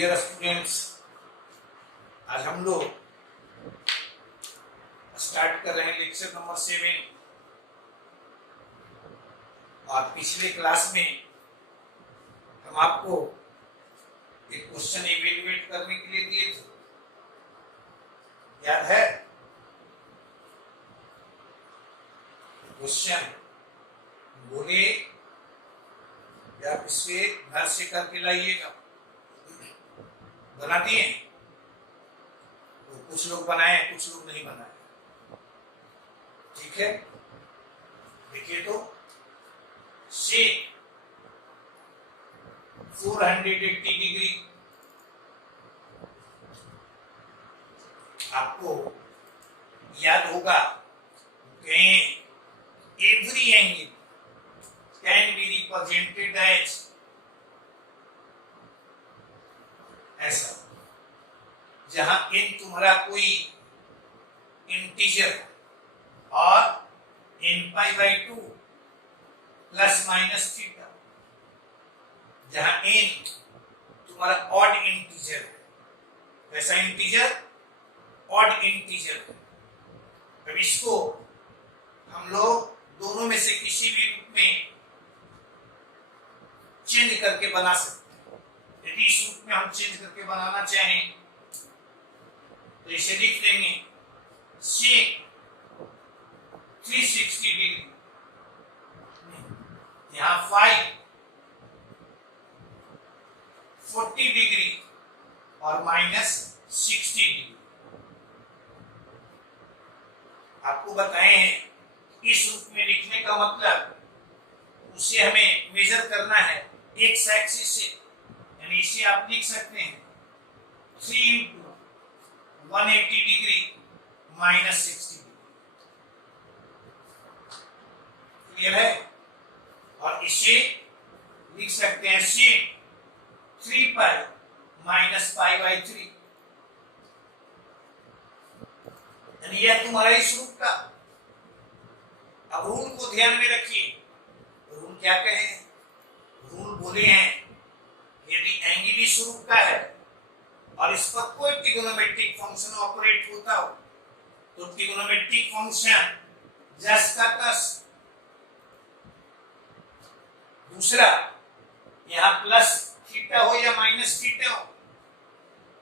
Dear students, आज हम लोग स्टार्ट कर रहे हैं लेक्चर नंबर 7। और पिछले क्लास में हम आपको एक क्वेश्चन इवेल्युएट करने के लिए दिए थे, याद है? क्वेश्चन बोले आप इसे घर से करके लाइएगा। बनाती हैं तो कुछ लोग बनाए, कुछ लोग नहीं बनाए। ठीक है, देखिए तो से 480 डिग्री आपको याद होगा कि every angle can be represented as ऐसा, जहां n तुम्हारा कोई इंटीजर और n pi by 2 plus minus theta, जहां n तुम्हारा ऑड इंटीजर है। वैसा इंटीजर ऑड इंटीजर है। अब इसको हम लोग दोनों में से किसी भी रूप में चेंज करके बना सकते हैं। यदि इस रूप में हम चेंज करके बनाना चाहें तो इसे लिख देंगे sec 360 डिग्री, यहां फाई 40 डिग्री और माइनस 60 डिग्री। आपको बताए हैं इस रूप में लिखने का मतलब उसे हमें मेजर करना है एक्स एक्सिस से, यानी इसे आप लिख सकते हैं 3 into 180 degree minus 60 degree. Clear है? और इसे लिख सकते हैं sec 3 pi minus pi by 3, यानी यह तुम्हारा इस रूप का। अब रूल को ध्यान में रखिए। रूल क्या कहे? रूल बोले हैं यदि एंगल इस रूप का है और इस पर कोई ट्रिग्नोमेट्रिक फंक्शन ऑपरेट होता हो तो ट्रिग्नोमेट्रिक फंक्शन जस का तस। दूसरा, यहां प्लस थीटा हो या माइनस थीटा हो,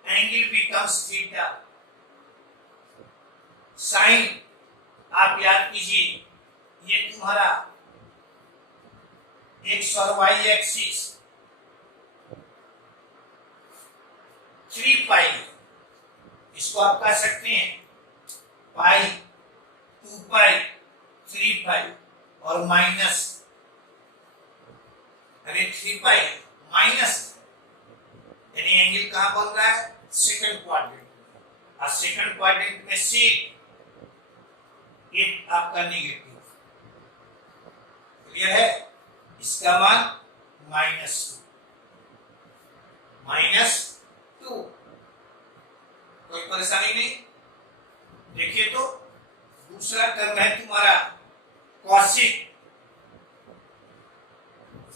एंगल बिकम्स थीटा। साइन आप याद कीजिए, ये तुम्हारा एक्स और वाई एक्सिस 3 पाई, इसको आप कह सकते हैं पाई 2 पाई 3 पाई और माइनस, अरे 3 पाई माइनस, यानी एंगल कहां बन रहा है? Second quadrant. और सेकंड क्वाड्रेंट में sec एक आपका नेगेटिव। क्लियर है? इसका मान -2। कोई परेशानी नहीं। देखिए तो दूसरा टर्म है तुम्हारा cosec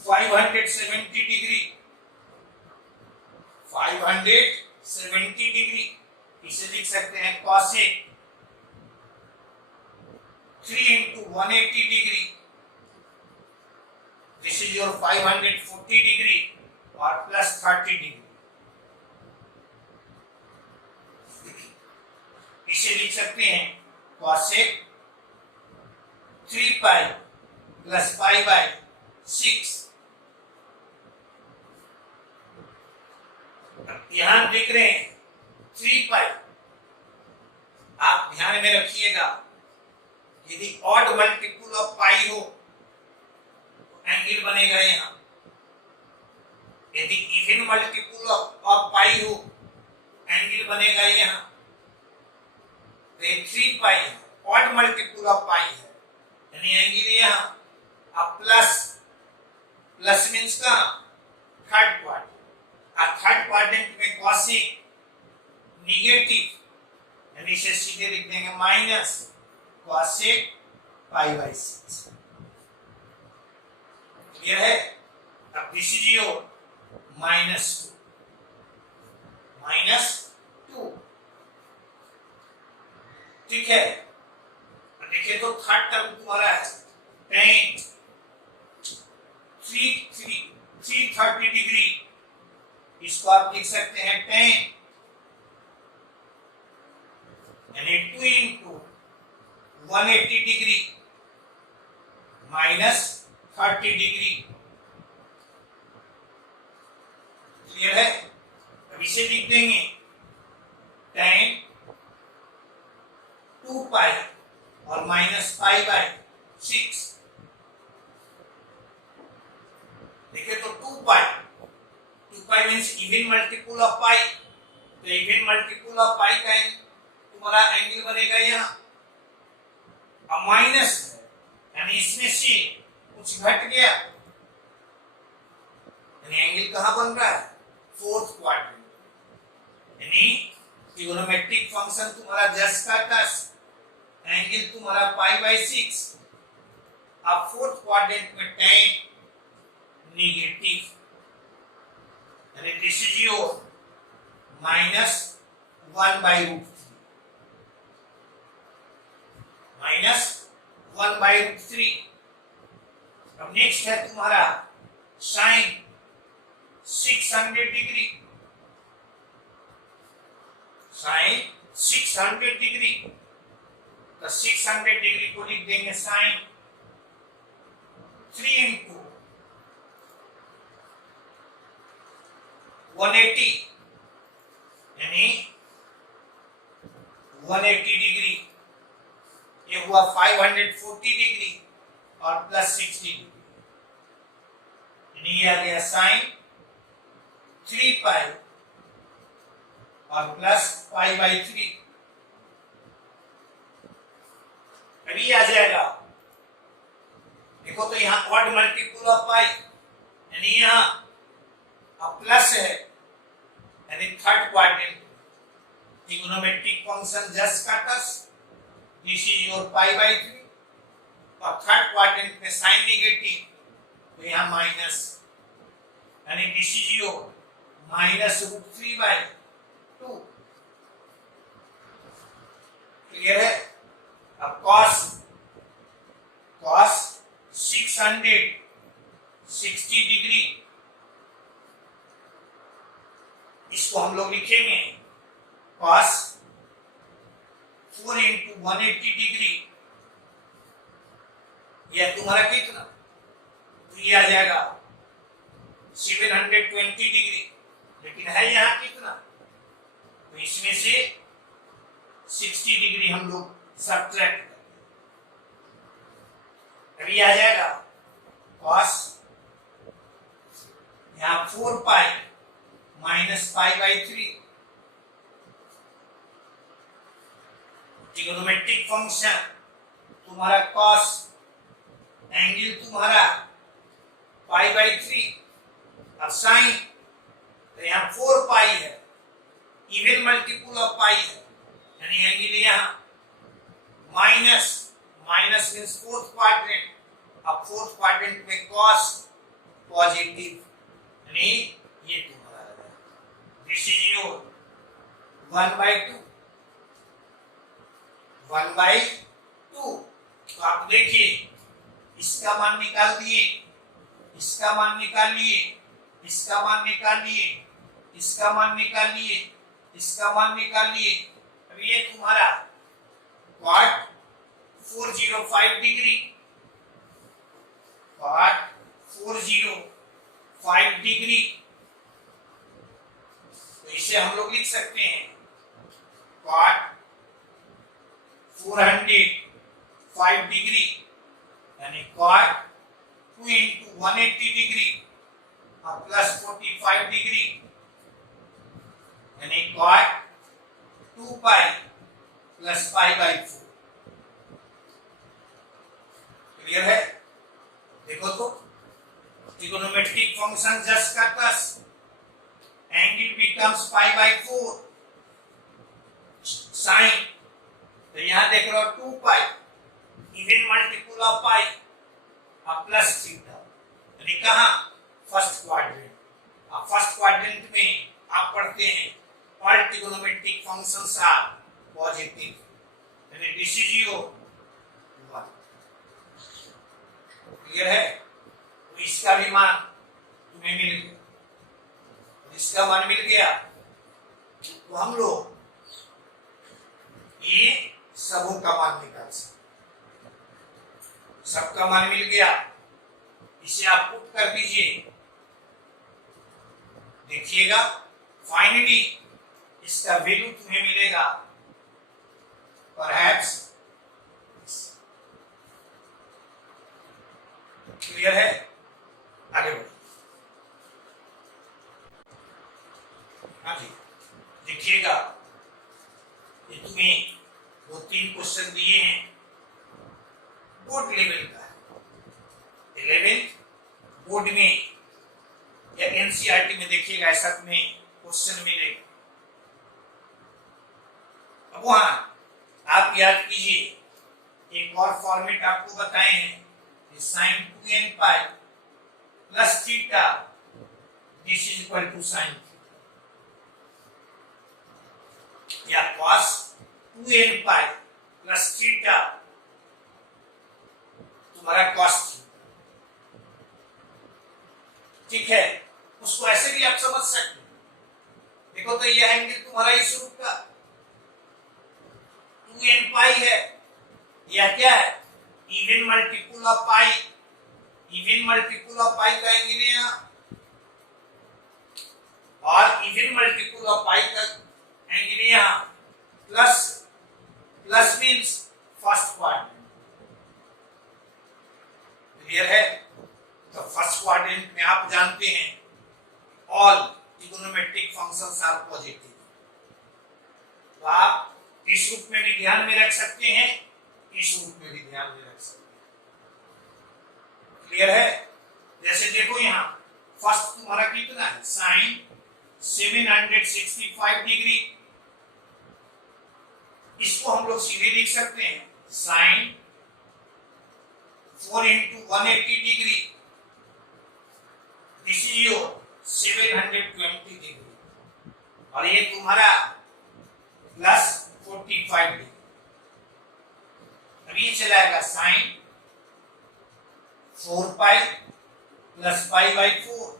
570 डिग्री, 570 डिग्री। इसे लिख सकते हैं cosec 3 into 180 degree. This is your 540 degree or plus 30 degree. इसे लिख सकते हैं cosec 3 pi plus pi by 6। यहां देख रहे हैं 3 pi। आप ध्यान में रखिएगा, यदि ऑड मल्टीपल ऑफ पाई हो तो एंगल बनेगा यहां। यदि इवन मल्टीपल ऑफ पाई हो एंगल बनेगा यहां। तो 3 पाई ऑड मल्टीपल ऑफ पाई है, यानी एंगल यहां। अब प्लस मींस का थर्ड क्वाड्रेंट। थर्ड क्वाड्रेंट में cosec नेगेटिव, यानी इसे सीधे लिख देंगे minus cosec pi by 6। Clear है? अब दिस इज योर -2। -2। ठीक है, देखिए तो थर्ड टर्म तुम्हारा है tan 330 डिग्री, इसको आप लिख सकते हैं tan यानी 2 इंटू 180 डिग्री -30 डिग्री। क्लियर है? अब इसे लिख देंगे tan 2 पाई और -π/6। देखिए तो 2 pi means even multiple of pi, तो इवन मल्टीपल ऑफ पाई का तुम्हारा एंगल बनेगा यहाँ। अब माइनस है यानी इसमें से कुछ घट गया, यानी एंगल कहाँ बन रहा है? Fourth quadrant. यानी ट्रिगोनोमेट्रिक फंक्शन तुम्हारा जस का तस, एंगल तुम्हारा π/6। अब फोर्थ क्वाड्रेंट में tan नेगेटिव, यानी दिस इज योर -1/√3 -1/√3। अब नेक्स्ट है तुम्हारा sin 600 डिग्री, sin 600 डिग्री, तो 600 डिग्री को लिख देंगे sin 3 इंटू 180 यानी 180 डिग्री, ये हुआ 540 डिग्री और प्लस 60 डिग्री, यानी ये आ गया sin 3 पाई और प्लस π/3। अभी आ जाएगा, देखो तो यहाँ ऑड मल्टीपल ऑफ पाई, यानी यहाँ अब प्लस है यानी third quadrant trigonometric function just का टस, दिस इज योर π/3। और थर्ड क्वाड्रेंट में साइन नेगेटिव, तो यहाँ माइनस, यानी दिस इज योर -√3/2। क्लियर है? अब cos 660 डिग्री, इसको हम लोग लिखेंगे cos 4 इंटू 180 डिग्री, यह तुम्हारा कितना? तो ये आ जाएगा 720 डिग्री, लेकिन है यहाँ कितना? तो इसमें से 60 डिग्री हम लोग सब्ट्रैक्ट करें, अभी आ जाएगा cos यहाँ 4 पाई -π/3। ट्रिगोनोमेट्रिक फंक्शन तुम्हारा cos, एंगल तुम्हारा π/3, अब साइन तो यहाँ 4 पाई है, इवन मल्टीपल ऑफ पाई है, यानी एंगल यहाँ माइनस मीन्स फोर्थ क्वाड्रेंट। अब फोर्थ क्वाड्रेंट में cos पॉजिटिव, यानी ये तुम्हारा दिस इज योर 1/2। तो आप देखिए इसका मान निकाल दिए, इसका मान निकाल लिए, इसका मान निकाल लिए, इसका मान निकाल लिए, इसका मान निकाल लिए। अब ये तुम्हारा cot 405 डिग्री, cot 405 डिग्री, तो इसे हम लोग लिख सकते हैं cot 405 डिग्री, यानी cot 2 इंटू 180 डिग्री और प्लस 45 डिग्री, यानी cot 2 पाई प्लस π/4। क्लियर है? देखो तो ट्रिगोनोमेट्रिक फंक्शन जस्ट का तस, एंगल बिकम्स π/4 साइन, तो यहां देख रहे हो 2 पाई इवन मल्टीपल ऑफ पाई और प्लस थीटा, यानी कहां? First quadrant. अब फर्स्ट क्वाड्रेंट में आप पढ़ते हैं all trigonometric functions are positive, यानी this is your 1. क्लियर है? तो इसका भी मान तुम्हें मिल गया, इसका मान मिल गया, तो हम लोग ये सबों का मान निकाल सकते, सबका मान मिल गया, इसे आप पुट कर दीजिए, देखिएगा फाइनली इसका वैल्यू तुम्हें मिलेगा परहैप्स। क्लियर है? आगे बढ़िए। हाँ जी, देखिएगा ये तुम्हें 2-3 क्वेश्चन दिए हैं, बोर्ड लेवल का है, 11th बोर्ड में या एनसीईआरटी में देखिएगा ऐसा तुम्हें क्वेश्चन मिलेगा। अब वहां आप याद कीजिए, एक और फॉर्मेट आपको बताए हैं, sin 2n pi plus theta, this is equal to sin या cos 2n pi plus theta तुम्हारा cos थीटा, ठीक है? उसको ऐसे भी आप समझ सकते हैं, देखो तो यह एंगल तुम्हारा इस रूप का 2n pi है, यह क्या है? Even multiple of pi, even multiple of pi का एंगल है यहाँ, और इवन मल्टीपल ऑफ पाई का एंगल है यहाँ, plus plus means first quadrant. Clear है? तो फर्स्ट क्वाड्रेंट में आप जानते हैं all trigonometric functions are positive, तो आप इस रूप में भी ध्यान में रख सकते हैं, इस रूप में भी ध्यान में रख सकते हैं। क्लियर है? जैसे देखो यहाँ फर्स्ट तुम्हारा कितना है? साइन 765 डिग्री, इसको हम लोग सीधे लिख सकते हैं sine 4 into 180 degree, this is your 720 degree, और ये तुम्हारा प्लस 45 डिग्री। अब ये चलाएगा sine 4 pi plus pi by 4,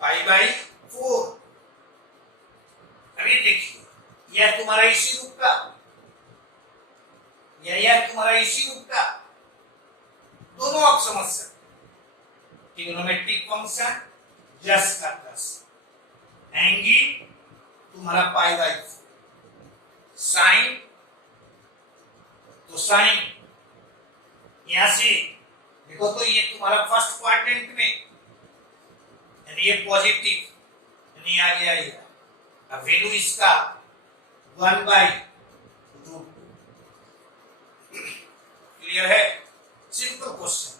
pi by 4। अभी देखिए यह तुम्हारा इसी रूप का, यह तुम्हारा इसी रूप का, दोनों आप समझ सकते। ट्रिगोनोमेट्रिक फंक्शन जस्ट का प्लस एंगल तुम्हारा पाई बाई 4, साइन तो साइन यहां से देखो तो ये तुम्हारा फर्स्ट क्वाड्रेंट में, यानी ये पॉजिटिव, यानी आ गया ये। अब वैल्यू इसका 1/√2। क्लियर है? सिंपल क्वेश्चन,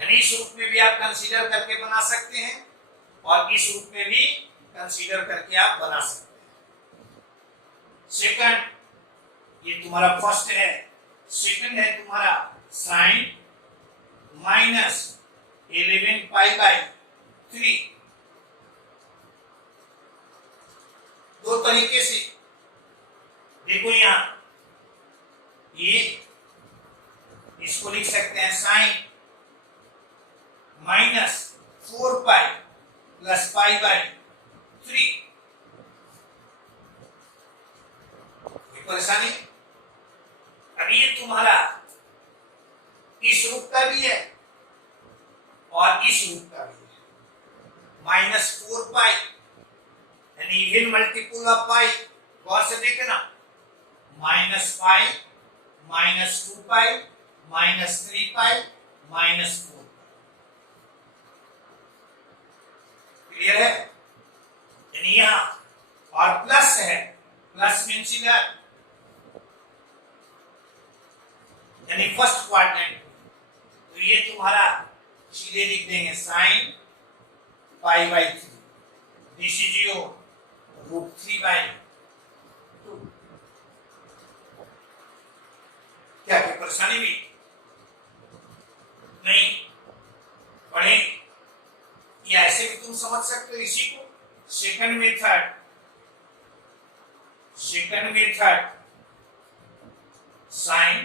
यानी इस रूप में भी आप कंसीडर करके बना सकते हैं और इस रूप में भी कंसीडर करके आप बना सकते हैं। सेकंड, ये तुम्हारा फर्स्ट है, सेकंड है तुम्हारा साइन माइनस 11 पाई बाई 3। दो तरीके से देखो, यहां ये इसको लिख सकते हैं sine minus 4 pi plus pi by 3। परेशानी? अब ये तुम्हारा इस रूप का भी है और इस रूप का भी है, माइनस 4 पाई यानी इवन मल्टीपल ऑफ पाई। गौर से देखे ना, minus pi minus 2 pi minus 3 pi minus 4। Clear है? यानी यहां और प्लस है, प्लस मीन्स इधर, यानी फर्स्ट क्वाड्रेंट, तो ये तुम्हारा सीधे लिख देंगे sine pi by 3, this is your √3/2। क्या कोई परेशानी भी नहीं? पढ़े या ऐसे भी तुम समझ सकते हो इसी को, सेकंड मेथड साइन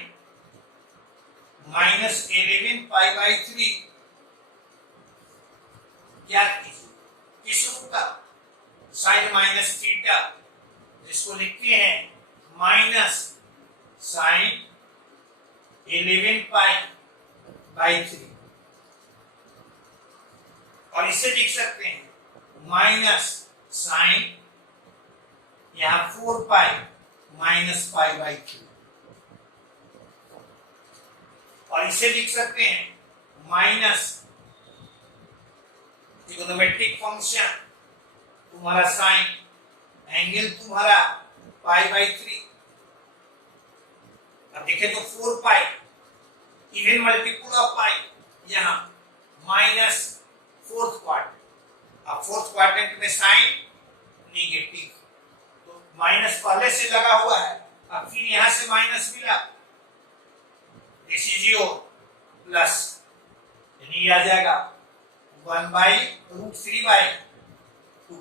-11π/3 ज्ञात कीजिए। किस रूप का? साइन माइनस थीटा, जिसको लिखते हैं माइनस साइन 11π/3, और इसे लिख सकते हैं माइनस साइन यहां 4π -π/3, और इसे लिख सकते हैं माइनस ट्रिग्नोमेट्रिक फंक्शन तुम्हारा साइन, एंगल तुम्हारा π/3। अब देखें तो 4π इवन मल्टीपल ऑफ पाई, यहां माइनस फोर्थ क्वाड्रेंट। अब फोर्थ क्वाड्रेंट में साइन निगेटिव, तो माइनस पहले से लगा हुआ है, अब फिर यहां से माइनस मिला, दिस इज योर प्लस, यानी आ जाएगा 1/√3/2।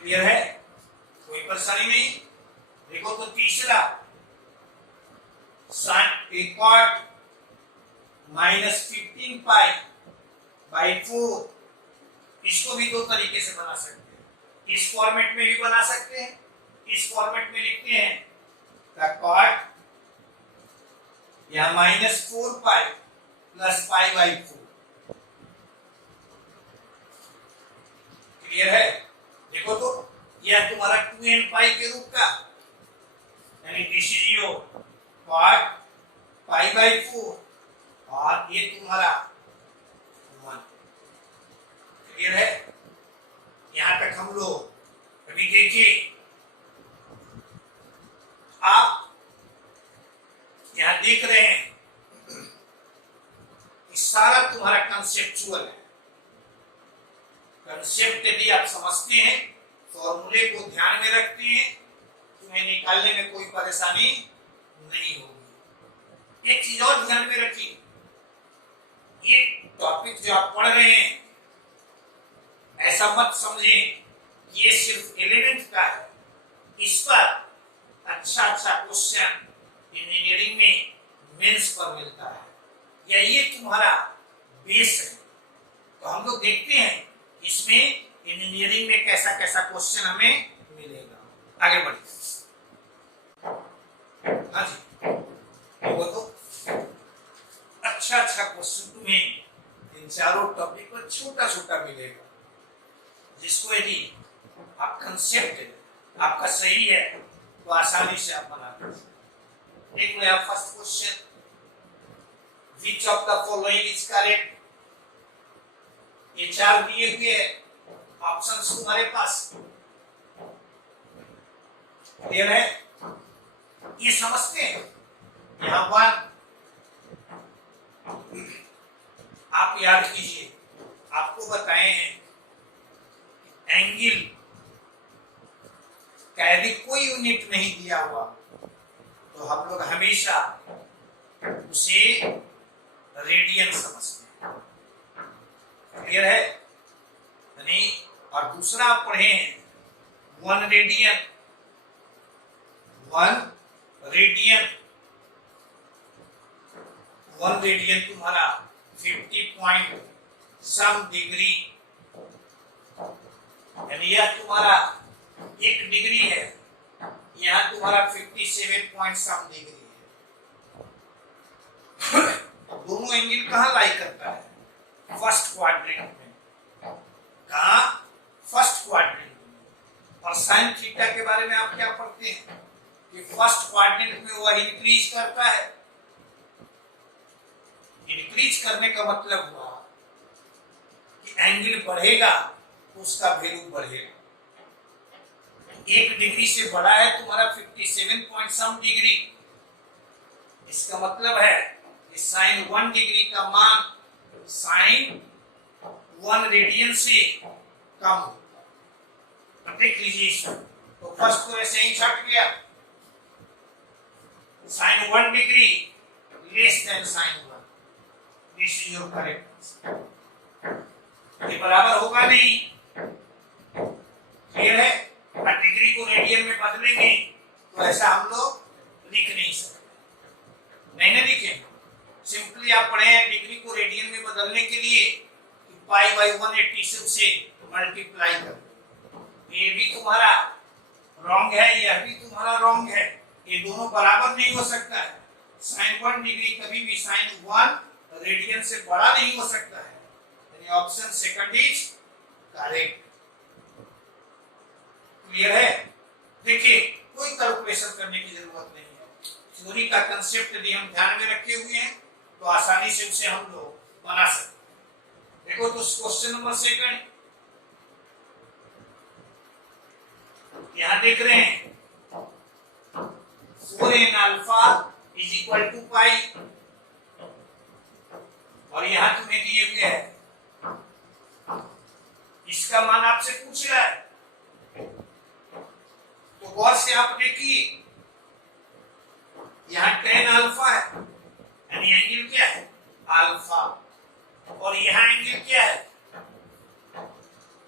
क्लियर है? कोई परेशानी नहीं? देखो तो तीसरा साइन cot -15π/4, इसको भी दो तरीके से बना सकते हैं। इस फॉर्मेट में भी बना सकते हैं, इस फॉर्मेट में लिखते हैं cot या -4π + π/4। क्लियर है? देखो तो यह तुम्हारा 2nπ के रूप का, यानी दिस इज योर cot π/4, और ये तुम्हारा 1। क्लियर है? यहां तक हम लोग अभी देखिए, आप यहां देख रहे हैं कि सारा तुम्हारा कंसेप्चुअल है। कंसेप्ट यदि आप समझते हैं, फॉर्मूले को ध्यान में रखते हैं, तुम्हें निकालने में कोई परेशानी नहीं होगी। एक चीज और ध्यान में रखिए, ये टॉपिक जो आप पढ़ रहे हैं, ऐसा मत समझें कि ये सिर्फ 11th का है। इस पर अच्छा क्वेश्चन इंजीनियरिंग में मेंस पर मिलता है, या ये तुम्हारा बेस है। तो हम लोग देखते हैं इसमें इंजीनियरिंग में कैसा क्वेश्चन हमें मिलेगा। आगे बढ़िए। हाँ जी, वो तो अच्छा क्वेश्चन तुम्हें इन चारों टॉपिक पर छोटा मिलेगा, जिसको यदि आप कंसेप्ट आपका सही है तो आसानी से आप बना सकते हैं। देख लो आप first question, which of the following is correct. ये चार दिए हुए ऑप्शंस तुम्हारे पास, क्लियर है? ये समझते हैं यहां पर आप याद कीजिए, आपको बताए हैं एंगल का यदि कोई यूनिट नहीं दिया हुआ तो हम लोग हमेशा उसे रेडियन समझते हैं। क्लियर है? यानी, और दूसरा आप पढ़े हैं 1 रेडियन तुम्हारा 50 पॉइंट सम डिग्री, यानी यह तुम्हारा 1 डिग्री है, यहां तुम्हारा 57 पॉइंट सम डिग्री है। दोनों एंगल कहां लाई करता है? फर्स्ट क्वाड्रेंट में। कहां? फर्स्ट क्वाड्रेंट में। और साइन थीटा के बारे में आप क्या पढ़ते हैं कि फर्स्ट क्वाड्रेंट में वह इंक्रीज करता है। इंक्रीज करने का मतलब हुआ कि एंगल बढ़ेगा तो उसका वैल्यू बढ़ेगा। 1 डिग्री से बड़ा है तुम्हारा 57 पॉइंट सम डिग्री, इसका मतलब है कि साइन 1 डिग्री का मान साइन 1 रेडियन से कम होगा। तो देख लीजिए इसमें, तो फर्स्ट तो ऐसे ही छट गया, sine 1 degree less than sine 1, this is your correct answer. ये बराबर होगा नहीं, क्लियर है। और डिग्री को रेडियन में बदलेंगे तो ऐसा हम लोग लिख नहीं सकते, नहीं ना लिखे। सिंपली आप पढ़े हैं डिग्री को रेडियन में बदलने के लिए पाई बाई 180 से उसे मल्टीप्लाई कर, ये भी तुम्हारा रॉन्ग है, यह भी तुम्हारा रॉन्ग है, ये दोनों बराबर नहीं हो सकता है। sin 1 डिग्री कभी भी sin 1 रेडियन से बड़ा नहीं हो सकता है, यानी option second is correct. Clear है। देखिए कोई कैलकुलेशन करने की जरूरत नहीं है, थ्योरी का कंसेप्ट यदि हम ध्यान में रखे हुए हैं तो आसानी से उसे हम लोग बना सकते हैं। देखो तो क्वेश्चन नंबर सेकंड यहां देख रहे हैं 4n alpha is equal to pi, और यहां तुम्हें दिए हुए है, इसका मान आपसे पूछ रहा है, तो गौर से आप देखिए यहां tan अल्फा है, यानी एंगल क्या है अल्फा, और यहां एंगल क्या है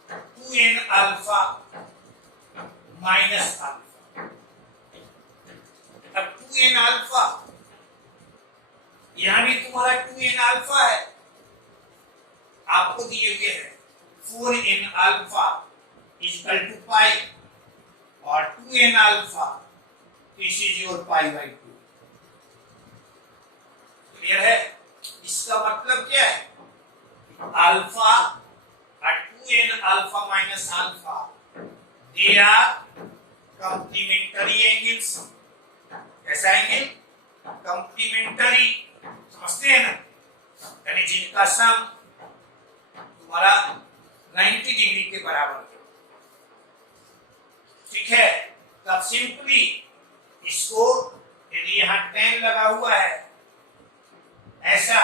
2n अल्फा माइनस अल्फा। अब 2n अल्फा, यहां भी तुम्हारा 2n अल्फा है, आपको दिए हुए है 4n alpha equal to pi, और 2n alpha this is your pi by 2। Clear है। इसका मतलब क्या है अल्फा और 2n alpha minus alpha they are complementary angles. कैसा एंगल कंप्लीमेंटरी, समझते हैं ना, यानी जिनका सम तुम्हारा 90 डिग्री के बराबर है। ठीक है, तब सिंपली इसको यदि यहां tan लगा हुआ है ऐसा,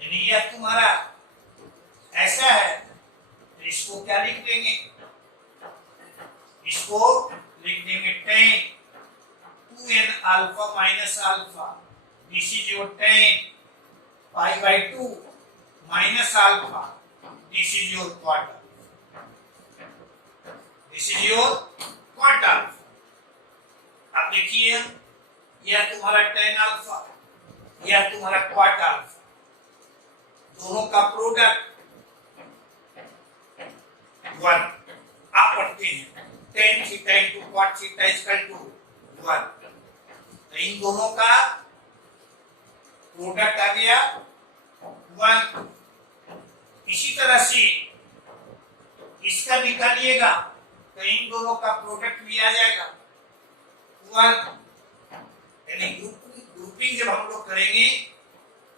यानी यह तुम्हारा ऐसा है, तो इसको क्या लिख देंगे, इसको लिख देंगे tan 2n alpha minus alpha, this is your tan pi by 2 minus alpha, this is your quarter, this is your quarter. अब देखिए यह तुम्हारा tan अल्फा, यह तुम्हारा क्वार्टर अल्फा, दोनों का प्रोडक्ट 1 आप पढ़ते हैं tan theta into cot theta equal to 1, तो इन दोनों का प्रोडक्ट आ गया 1। इसी तरह से इसका निकालिएगा तो इन दोनों का प्रोडक्ट भी आ जाएगा 1, यानी ग्रुपिंग जब हम लोग करेंगे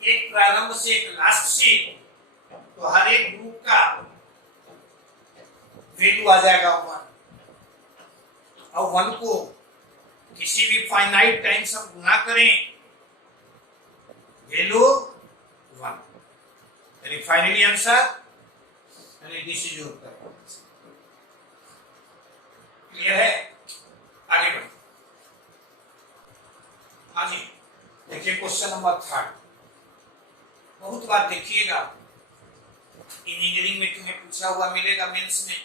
एक प्रारंभ से एक लास्ट से, तो हर एक ग्रुप का वैल्यू आ जाएगा 1, और 1 को किसी भी फाइनाइट टाइम से गुना करें वैल्यू 1, यानी फाइनली आंसर, यानी this is your Uttar. Clear है। आगे बढ़ो। हाँ जी, देखिए क्वेश्चन नंबर 3 बहुत बार देखिएगा इंजीनियरिंग में तुम्हें पूछा हुआ मिलेगा मेंस में,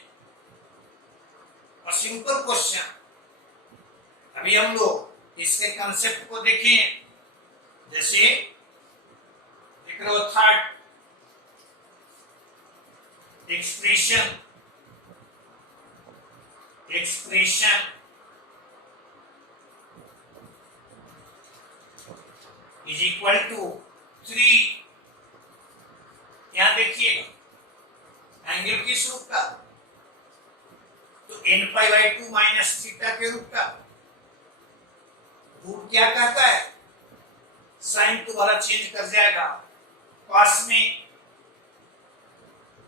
और सिंपल क्वेश्चन। अभी हम लोग इसके कंसेप्ट को देखें, जैसे देख रहे हो third expression is equal to 3। यहां देखिएगा एंगल किस रूप का, तो n pi by 2 minus theta के रूप का। रूट क्या कहता है, साइन तुम्हारा चेंज कर जाएगा कॉस में,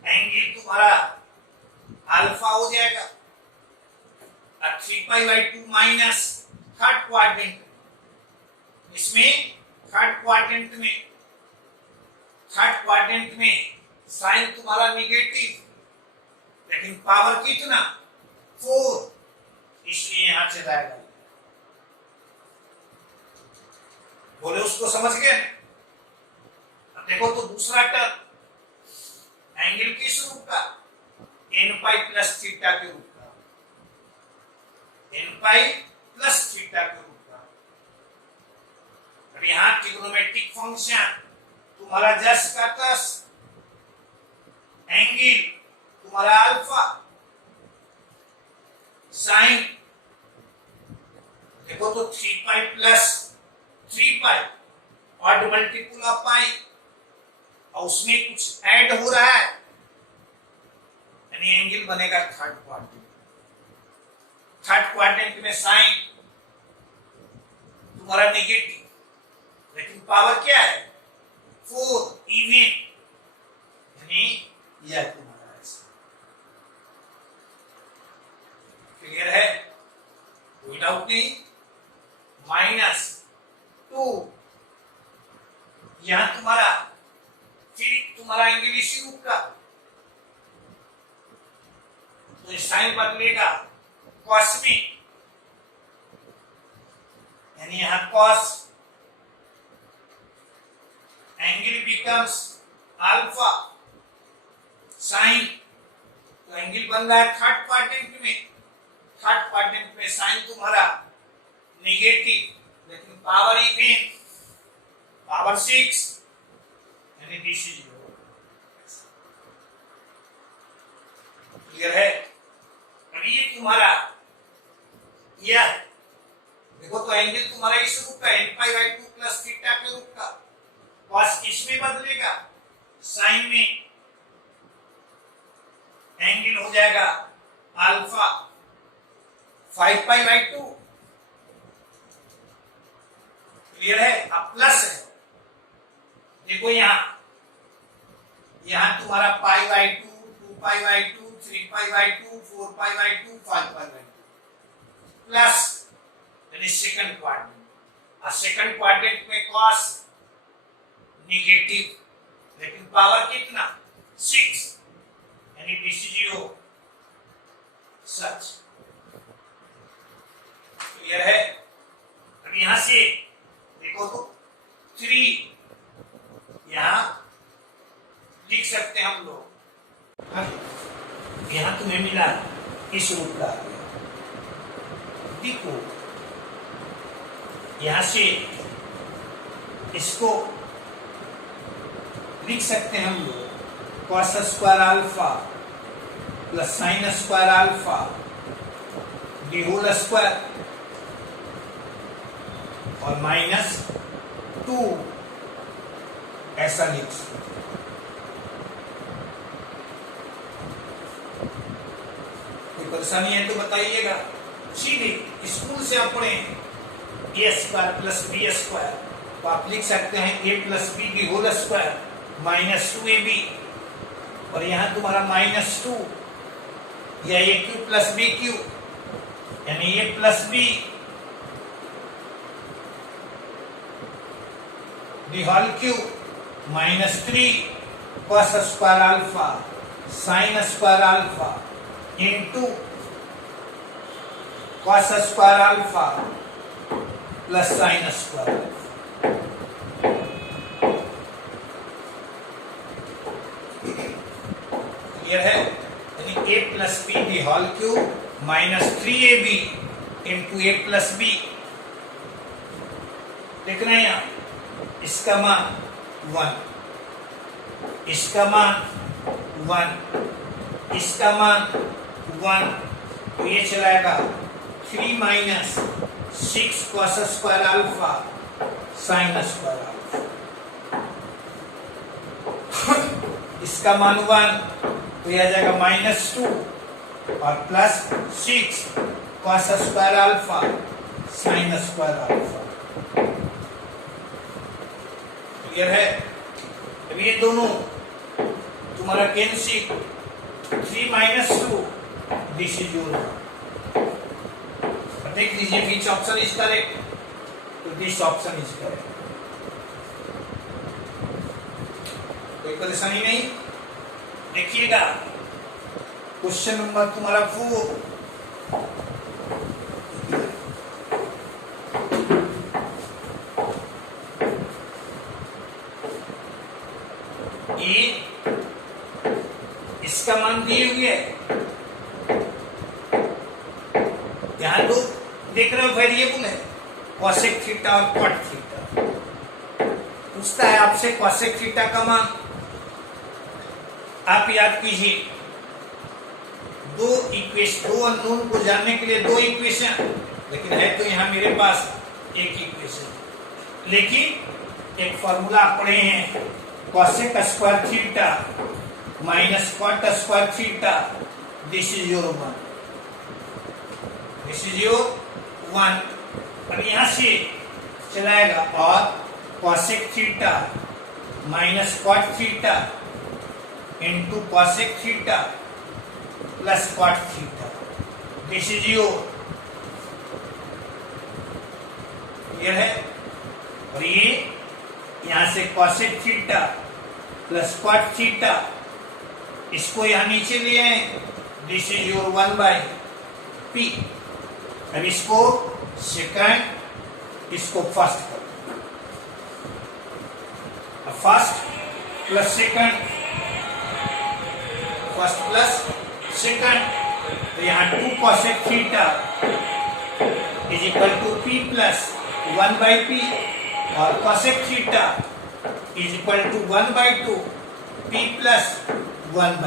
एंगल तुम्हारा अल्फा हो जाएगा, और 3 पाई बाई 2 माइनस थर्ड क्वाड्रेंट, इसमें थर्ड क्वाड्रेंट में साइन तुम्हारा निगेटिव, लेकिन पावर कितना 4, इसलिए यहां चला जाएगा। बोले उसको समझ गए। अब देखो तो दूसरा term angle n pi plus theta के रूप का, n पाई प्लस थीटा के रूप का। अब यहां ट्रिग्नोमेट्रिक फंक्शन तुम्हारा जस का तस, एंगल तुम्हारा अल्फा, साइन देखो तो 3 pi plus 3 pi odd multiple of pi, और उसमें कुछ ऐड हो रहा है, यानी एंगल बनेगा थर्ड क्वाड्रेंट। थर्ड क्वाड्रेंट में साइन तुम्हारा नेगेटिव, लेकिन पावर क्या है 4 इवन, यानी यह तुम्हारा ऐसा। क्लियर है, कोई डाउट नहीं। -2 यहां तुम्हारा, फिर तुम्हारा एंगल इसी रूप का, तो साइन बदलेगा कॉस में, यानी यहां cos, angle becomes alpha, sine, तो एंगल बन रहा है थर्ड क्वाड्रेंट में। थर्ड क्वाड्रेंट में साइन तुम्हारा नेगेटिव, लेकिन पावर इवन, पावर 6, यानी दिस इज योर। क्लियर है। अभी ये तुम्हारा यह देखो तो एंगल तुम्हारा इस रूप का n pi by 2 plus theta के रूप का, कॉस किस में बदलेगा साइन में, एंगल हो जाएगा अल्फा 5 पाई बाई 2। क्लियर है। अब प्लस है, देखो यहां तुम्हारा पाई by 2, 2 pi by 2, 3 pi by 2, 4 pi by 2, 5 pi by 2 plus, यानी सेकंड क्वाड्रेंट। और सेकंड क्वाड्रेंट में कॉस नेगेटिव, लेकिन पावर कितना 6, यानी this is your such. Clear है। अब यहां से देखो तो 3 यहां लिख सकते हैं हम लोग। यहां तुम्हें मिला इस रूप का, देखो यहां से इसको लिख सकते हैं हम लोग cos square alpha plus sine square alpha the whole square और -2 ऐसा लिख सकते। कोई परेशानी है तो बताइएगा। सीधे स्कूल से अपने a square plus B square, तो आप लिख सकते हैं a plus B the whole square -2ab, और यहां तुम्हारा -2 या a cube plus B cube, यानी a plus B the whole cube -3 cos square alpha sine square alpha into cos square alpha plus sine square. Clear है। यानी a plus B the whole cube -3ab into a plus B, देखना है यहां इसका मान 1, इसका मान 1, इसका मान 1, तो ये चलाएगा 3 - 6 cos square alpha sine square alpha, इसका मान 1, तो यह आ जाएगा -2 और plus 6 cos square alpha sine square alpha. Clear है। अब ये दोनों तुम्हारा कैंसिल, 3 - 2 दिस इज योर। देख लीजिए विच ऑप्शन इज करेक्ट, तो दिस ऑप्शन इज करेक्ट। कोई परेशानी नहीं। देखिएगा क्वेश्चन नंबर तुम्हारा 4, इसका मान दिए हुए है। यहां दो देख रहे हो वेरिएबल है, कॉसेक थीटा और कॉट थीटा। पूछता है आपसे कॉसेक थीटा का मान, आप याद कीजिए दो अननोन को जानने के लिए दो इक्वेशन, लेकिन है तो यहां मेरे पास एक इक्वेशन, लेकिन एक फॉर्मूला पढ़े हैं, cosec square theta minus cot square theta, this is your one, this is your one. अब यहां से चलाएगा और cosec theta minus cot theta into cosec theta plus cot theta, this is your, ये है। और ये यहां से cosec theta plus cot theta, इसको यहां नीचे ले आए, दिस इज योर 1/p। अब इसको सेकंड, इसको फर्स्ट कर, first plus second, first plus second, तो यहाँ 2 cosec theta is equal to p plus 1/p और cosec theta is equal to 1/2 p plus 1/p।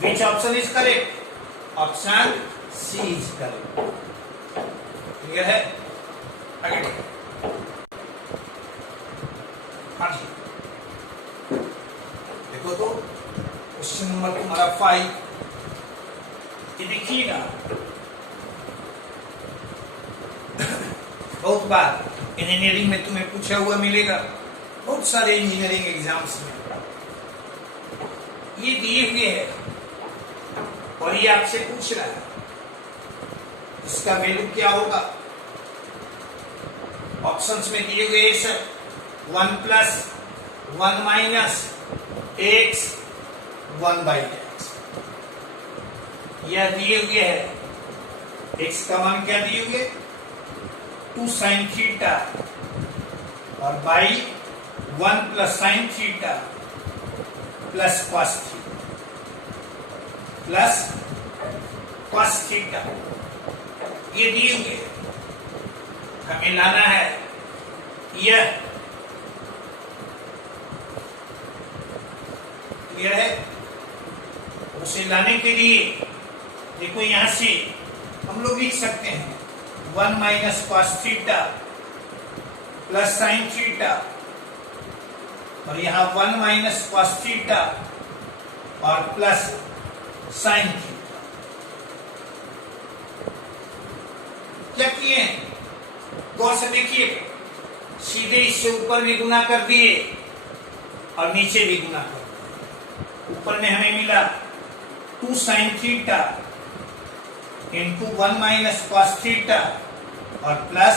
Which option is correct? Option C is correct. Clear है? आगे देखो तो question number तुम्हारा 5, ये देखिएगा बहुत बार इंजीनियरिंग में तुम्हें पूछा हुआ मिलेगा, बहुत सारे इंजीनियरिंग एग्जाम्स में ये दिए हुए है और ये आपसे पूछ रहा है इसका वैल्यू क्या होगा। ऑप्शंस में दिए हुए है sir 1 plus 1 minus x 1/x, यह दिए हुए है। x का मान क्या दिए हुए 2 sin थीटा और by 1 plus sin theta plus cos theta plus cos theta, ये दिए हुए है। हमें लाना है यह, क्लियर है? उसे लाने के लिए देखो यहां से हम लोग लिख सकते हैं 1 minus cos theta plus sin theta, और यहां 1 माइनस cos थीटा और प्लस sin थीटा। क्या किए? गौर से देखिए, सीधे इससे ऊपर भी गुना कर दिए और नीचे भी गुना कर दिए। ऊपर में हमें मिला 2 sin theta into 1 minus cos theta और प्लस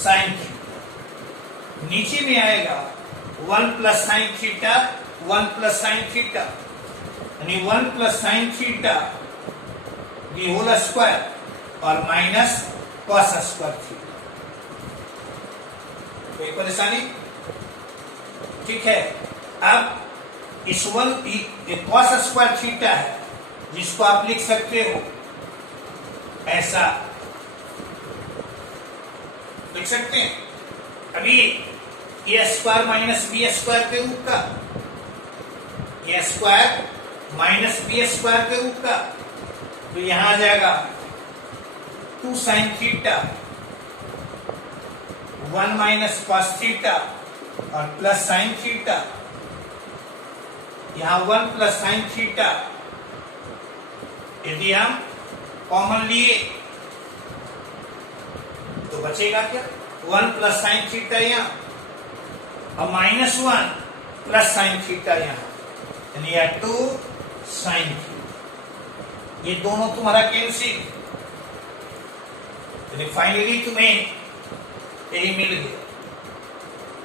sin थीटा। नीचे में आएगा 1 plus sin theta 1 plus sin theta, यानी 1 plus sin theta the whole square और माइनस cos स्क्वायर थीटा। कोई परेशानी? ठीक है। अब इस 1 cos स्क्वायर थीटा है जिसको आप लिख सकते हो ऐसा, लिख सकते हैं। अभी ए स्क्वायर माइनस बी स्क्वायर के रूप का, ए स्क्वायर माइनस बी स्क्वायर के रूप का, तो यहां आ जाएगा 2 sin theta 1 minus cos theta और प्लस sin थीटा, यहां 1 प्लस sin थीटा यदि हम कॉमन लिए तो बचेगा क्या 1 प्लस sin थीटा यहां और माइनस 1 प्लस sin थीटा यहां, यानी यह 2 sin थीटा। ये दोनों तुम्हारा कैंसिल, फाइनली तुम्हें यही मिल गया।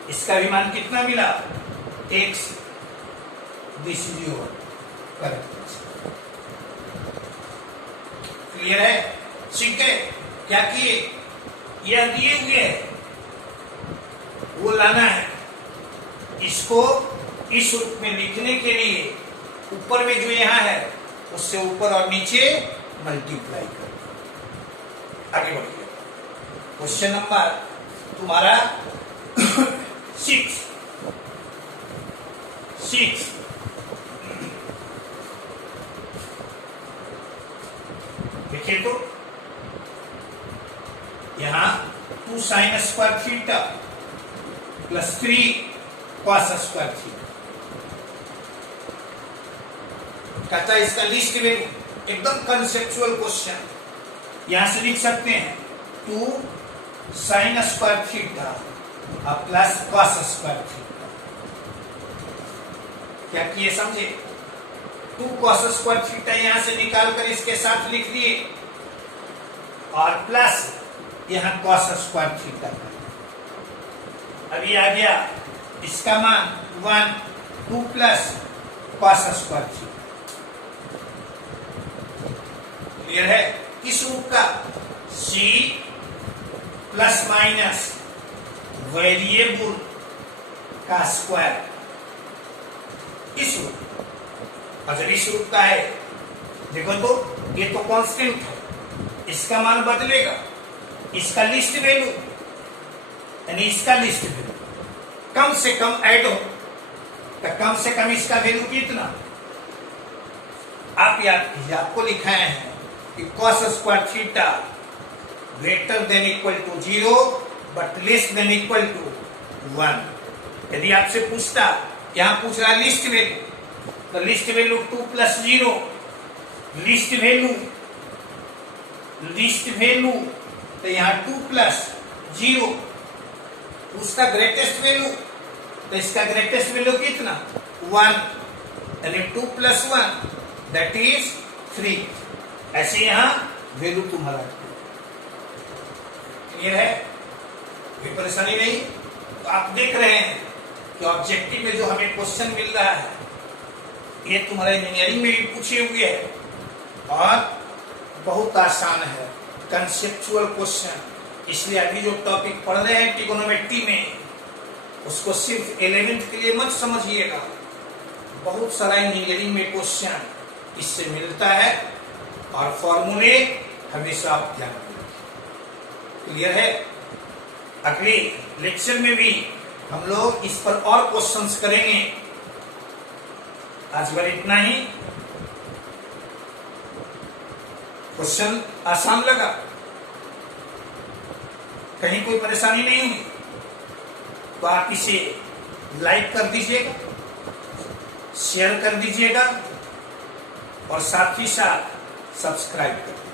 इसका भी मान कितना मिला x, this is your correct. Clear है? ठीक है। क्या किए? यह दिए हुए है वो लाना है, इसको इस रूप में लिखने के लिए ऊपर में जो यहाँ है उससे ऊपर और नीचे मल्टीप्लाई कर। आगे बढ़िए, क्वेश्चन नंबर तुम्हारा 6 देखिए तो यहां 2 sin square theta plus 3 cos square theta कहता है इसका लिस्ट वैल्यू, एकदम कंसेप्चुअल क्वेश्चन। यहां से लिख सकते हैं 2 sin square theta plus cos square theta. क्या किए समझे? 2 cos स्क्वायर थीटा यहां से निकाल कर इसके साथ लिख दिए और प्लस यहां cos स्क्वायर थीटा। अभी आ गया इसका मान 1 2 plus cos square theta. Clear है? किस रूप का? c प्लस माइनस वेरिएबल का स्क्वायर, इस रूप। अच्छा इस रूप का है, देखो तो ये तो कांस्टेंट है, इसका मान बदलेगा, इसका लिस्ट वैल्यू यानी इसका लिस्ट वैल्यू कम से कम ऐड हो, तो कम से कम इसका वैल्यू कितना? आप याद कीजिए, आपको लिखाए हैं कि cos square theta greater than equal to 0 but less than equal to 1। यदि आपसे पूछता, यहां पूछ रहा लिस्ट वैल्यू, तो least value 2 plus 0, least value तो यहां 2 प्लस 0। उसका ग्रेटेस्ट वैल्यू, तो इसका ग्रेटेस्ट वैल्यू कितना? 1, यानी 2 प्लस 1 दैट इज 3। ऐसे यहां वैल्यू तुम्हारा। क्लियर है? कोई परेशानी नहीं? तो आप देख रहे हैं कि ऑब्जेक्टिव में जो हमें क्वेश्चन मिल रहा है ये तुम्हारा इंजीनियरिंग में भी पूछे हुए है और बहुत आसान है, कंसेप्चुअल क्वेश्चन। इसलिए अभी जो टॉपिक पढ़ रहे हैं ट्रिगोनोमेट्री में, उसको सिर्फ 11th के लिए मत समझिएगा, बहुत सारा इंजीनियरिंग में क्वेश्चन इससे मिलता है और फॉर्मूले हमेशा आप ध्यान रखें। क्लियर है? अगले लेक्चर में भी हम लोग इस पर और क्वेश्चंस करेंगे। आज बार इतना ही। क्वेश्चन आसान लगा? कहीं कोई परेशानी नहीं हुई तो आप इसे लाइक कर दीजिएगा, शेयर कर दीजिएगा और साथ ही साथ सब्सक्राइब कर दीजिएगा।